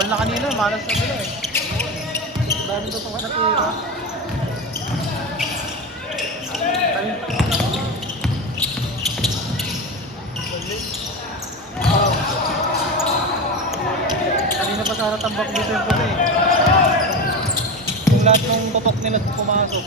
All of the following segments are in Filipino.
All na kanina, malas na sila eh. Dami ito pang natira. Kanina pa sana tambak dito yung puti eh. Kung lahat ng batok nila pumasok.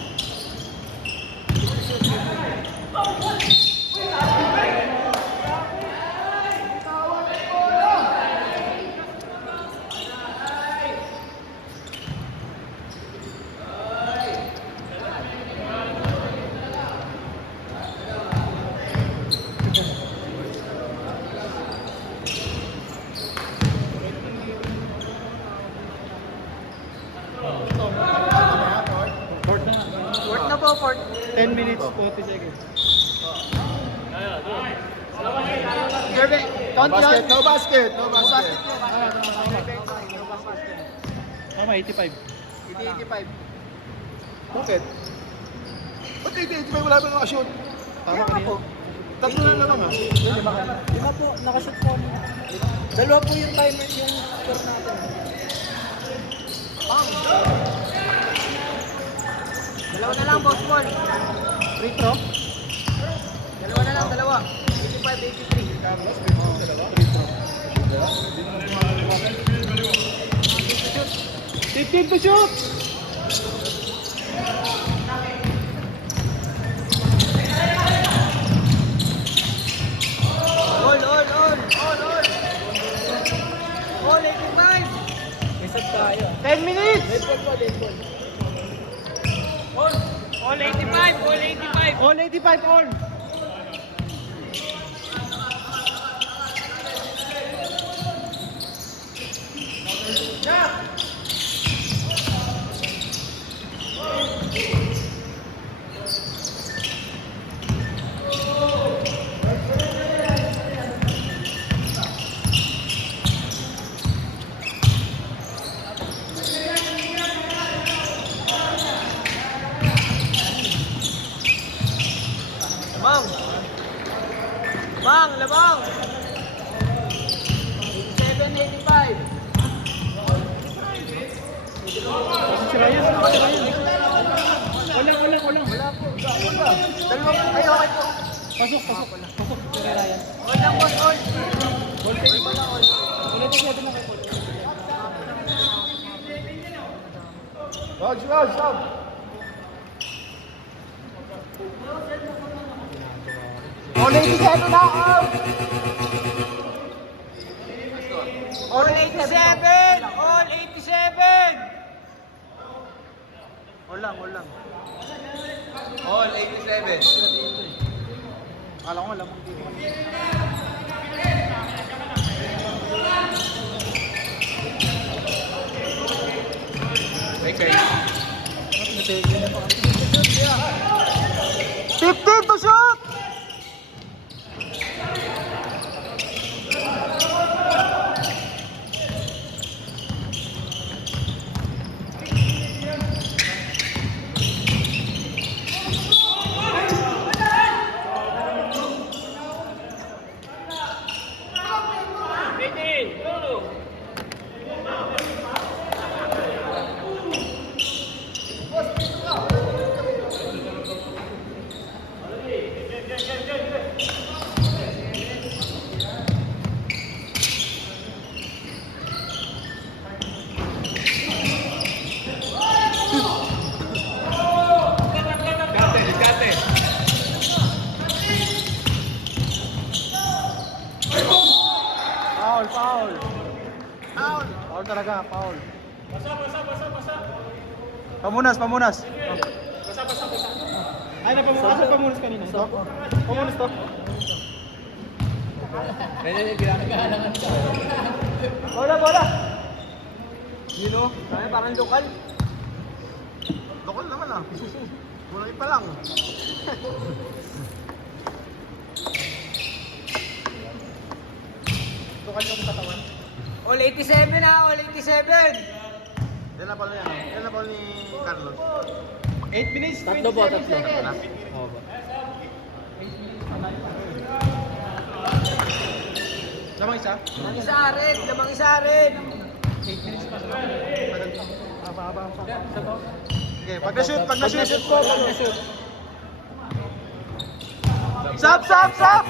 Work na po for 10 minutes, 40 seconds. Jerve, count yan. No basket. Tama, 85. 85. Bakit? Ba't 85 wala ba nakashoot? Tama kanina. Tatlo na naman. Lima po, nakashoot po. Dalawa po yung timer, yung score natin. Dalawa na lang, boss ball. Free throw? Dalawa na lang, dalawa. 85, 83. 15 to shoot! All. All, 85. Isot tayo. 10 minutes! All 85, all 85. All 85 all! Labang. 785. Si Ryan. Walang. Wala po. Dalawa po. Ay, okay po. Pasok. Si Ryan. All lang, boss, all. Ball tayo pa lang all. Ulit na lang kayo. Rog. All 87 na, out. All 87. All 87. All lang. All 87. Akala ko lamang dito. Okay. 15 to shoot! Foul. Foul talaga, foul. Basa. Pamunas. Basa. Ay, pamunas kanina. Ito? Pamunas to. Bola. Sino? Ay, parang lokal. Lokal naman ah. Kulang pa lang. Lokal yung katawan. All 87 na, all 87. Yan na pala yan. Yan na pala ni Carlos. 8 minutes, 27 Tatlo po, tatlo. seconds. Oo po. Lamang isa? Lamang isa rin, lamang isa rin. 8 minutes pa sa haba-haba pa. Okay, pag na-shoot, pag na-shoot. Pag-shoot po, pag-shoot. Stop, stop, stop!